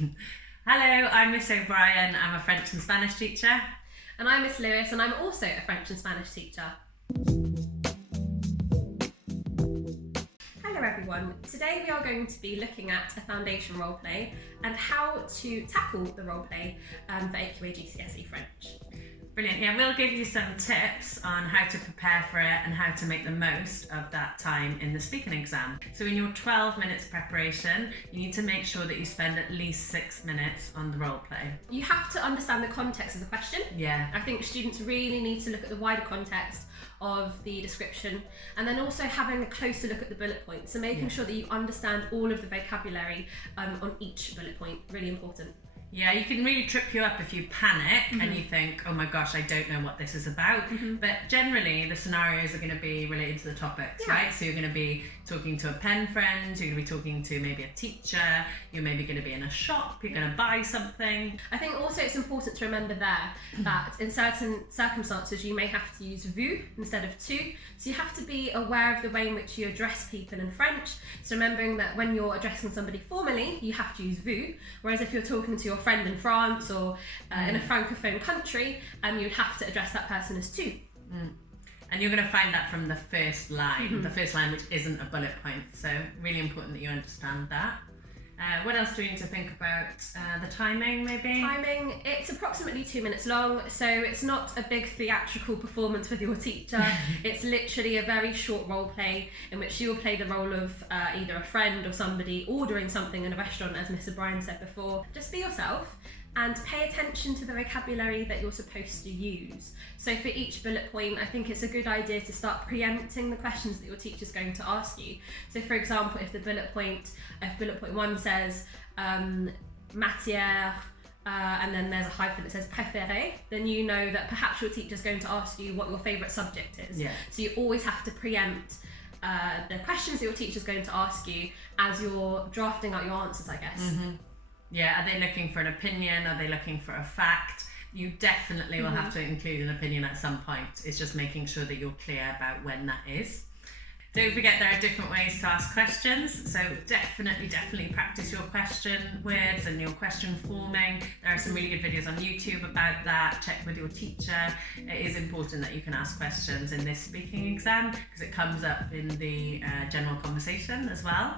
Hello, I'm Miss O'Brien. I'm a French and Spanish teacher. And I'm Miss Lewis, and I'm also a French and Spanish teacher. Hello everyone. Today we are going to be looking at a foundation roleplay and how to tackle the roleplay for AQA GCSE French. Brilliant. Yeah, we'll give you some tips on how to prepare for it and how to make the most of that time in the speaking exam. So in your 12 minutes preparation, you need to make sure that you spend at least 6 minutes on the role play. You have to understand the context of the question. Yeah. I think students really need to look at the wider context of the description, and then also having a closer look at the bullet points. So making sure that you understand all of the vocabulary on each bullet point, really important. Yeah, you can really trip you up if you panic and you think, oh my gosh, I don't know what this is about. But generally, the scenarios are going to be related to the topics, right? So you're going to be talking to a pen friend, you're going to be talking to maybe a teacher, you're maybe going to be in a shop, you're going to buy something. I think also it's important to remember there that in certain circumstances you may have to use vous instead of tu. So you have to be aware of the way in which you address people in French. So remembering that when you're addressing somebody formally, you have to use vous, whereas if you're talking to your friend in France or in a francophone country, you'd have to address that person as tu. And you're going to find that from the first line, the first line which isn't a bullet point. So really important that you understand that. What else do we need to think about? The timing, maybe? Timing, it's approximately 2 minutes long, so it's not a big theatrical performance with your teacher. It's literally a very short role play in which you will play the role of either a friend or somebody ordering something in a restaurant, as Mr. Bryan said before. Just be yourself and pay attention to the vocabulary that you're supposed to use. So for each bullet point, I think it's a good idea to start preempting the questions that your teacher's going to ask you. So for example, if bullet point 1 says matière, and then there's a hyphen that says préférez, then you know that perhaps your teacher's going to ask you what your favourite subject is. Yeah. So you always have to preempt the questions that your teacher's going to ask you as you're drafting out your answers, I guess. Yeah, are they looking for an opinion? Are they looking for a fact? You definitely will have to include an opinion at some point. It's just making sure that you're clear about when that is. Don't forget there are different ways to ask questions, so definitely practice your question words and your question forming. There are some really good videos on YouTube about that. Check with your teacher. It is important that you can ask questions in this speaking exam because it comes up in the general conversation as well.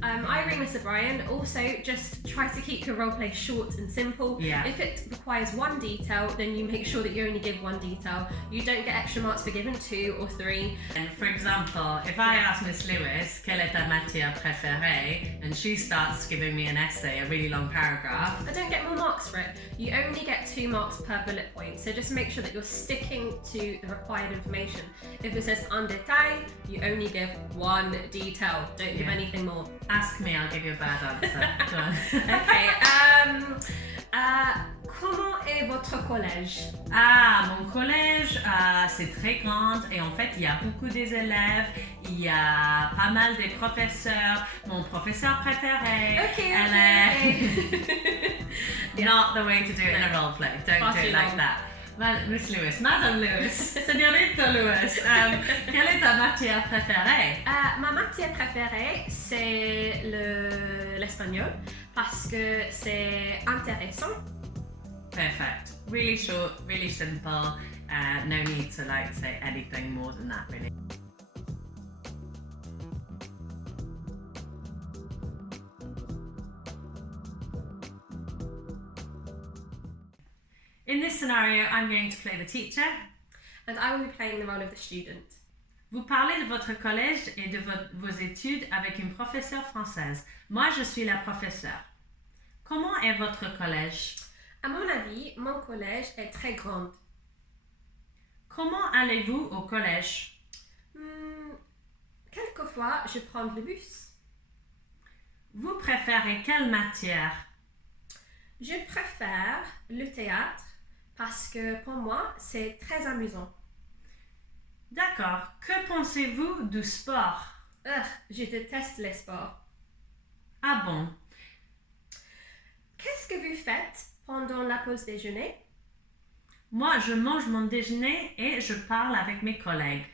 I agree with Mr. Bryan. Also, just try to keep your roleplay short and simple. If it requires one detail, then you make sure that you only give one detail. You don't get extra marks for giving 2 or 3. And for example, if I ask Miss Lewis, quelle est ta matière préférée, and she starts giving me an essay, a really long paragraph, I don't get more marks for it. You only get 2 marks per bullet point, so just make sure that you're sticking to the required information. If it says en détail, you only give 1 detail. Don't give anything more. Ask me, I'll give you a bad answer. Go on. Okay. Comment est votre collège? Mon collège, c'est très grand et en fait, il y a beaucoup des élèves, il y a pas mal des professeurs. Mon professeur préféré. Not the way to do it in a role play. Don't do it like that. Miss Lewis, Madame Lewis, Señorita Lewis, quelle est ta matière préférée? Ma matière préférée, c'est l'espagnol parce que c'est intéressant. Perfect. Really short, really simple. No need to say anything more than that, really. In this scenario, I'm going to play the teacher. And I will be playing the role of the student. Vous parlez de votre collège et de vos études avec une professeure française. Moi, je suis la professeure. Comment est votre collège? À mon avis, mon collège est très grand. Comment allez-vous au collège? Quelquefois, je prends le bus. Vous préférez quelle matière? Je préfère le théâtre parce que pour moi, c'est très amusant. D'accord. Que pensez-vous du sport? Je déteste les sports. Ah bon? Qu'est-ce que vous faites pendant la pause déjeuner? Moi, je mange mon déjeuner et je parle avec mes collègues.